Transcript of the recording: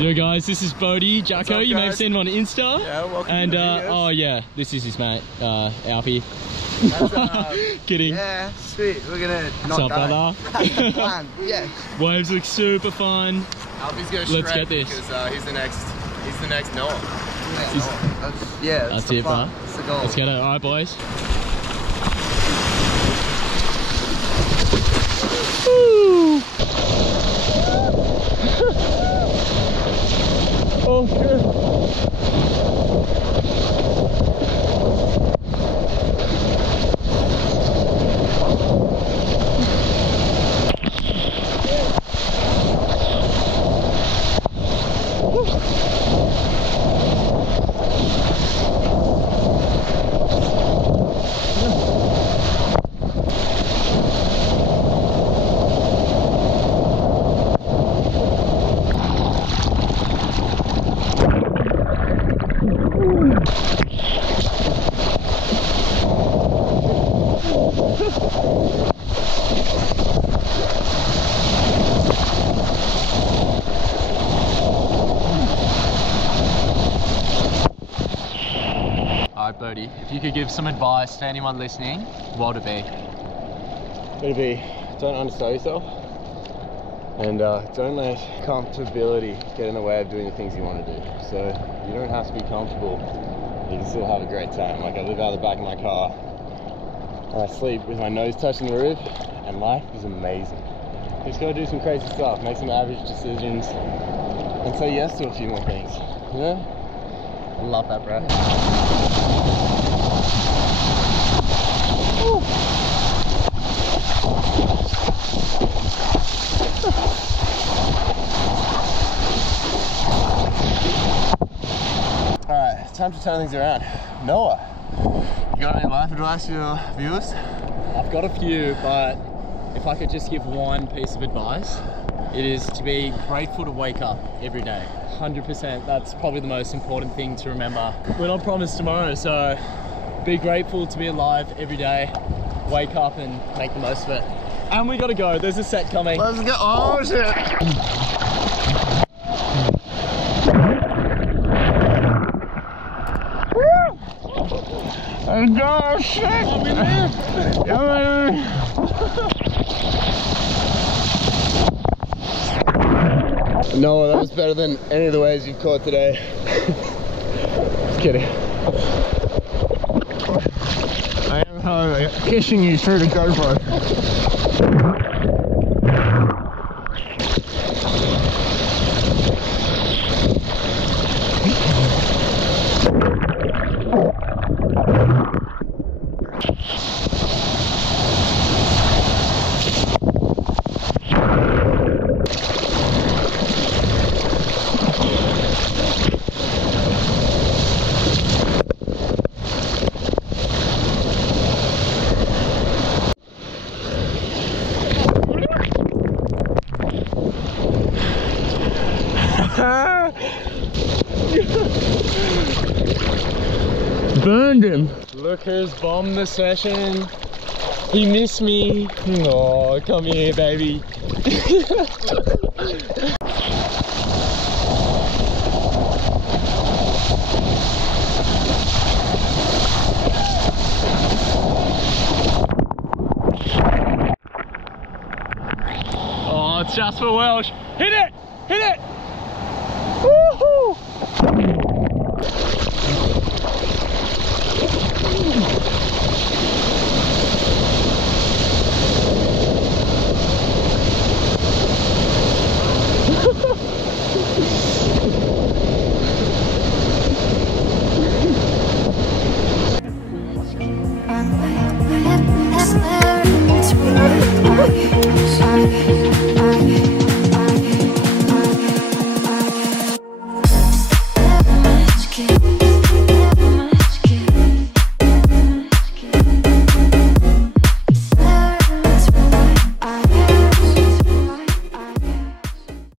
Yo guys, this is Bodhi Jako. You may have seen him on Insta. Yeah, welcome and to the videos. oh yeah, this is his mate, Alfie. Kidding. Yeah, sweet. We're gonna What's up, brother? That's the plan. Yeah. Waves look super fun. Alfie's gonna Let's shred get this. because he's the next Noah. Yeah, That's it, bro. That's the goal. Let's get it. All right, boys. Woo! Oh shit. Alright, Bodhi, if you could give some advice to anyone listening, what would it be? It'd be, don't undersell yourself, and don't let comfortability get in the way of doing the things you want to do. So you don't have to be comfortable, you can still have a great time. Like, I live out the back of my car and I sleep with my nose touching the roof, and life is amazing. You just gotta do some crazy stuff, make some average decisions, and say yes to a few more things, you know? I love that, bro. Alright, time to turn things around. Noah, you got any life advice for your viewers? I've got a few, but if I could just give one piece of advice, it is to be grateful to wake up every day. 100%, that's probably the most important thing to remember. We're not promised tomorrow, so be grateful to be alive every day. Wake up and make the most of it. And we gotta go, there's a set coming. Let's go. Oh shit. Oh god, shit! Oh, we live! Yeah, Noah, that was better than any of the waves you've caught today. Just kidding. I am kissing you through the GoPro. Burned him. Look who's bombed the session. He missed me. Oh, come here, baby. Oh, it's just for Welsh. Hit it! Hit it!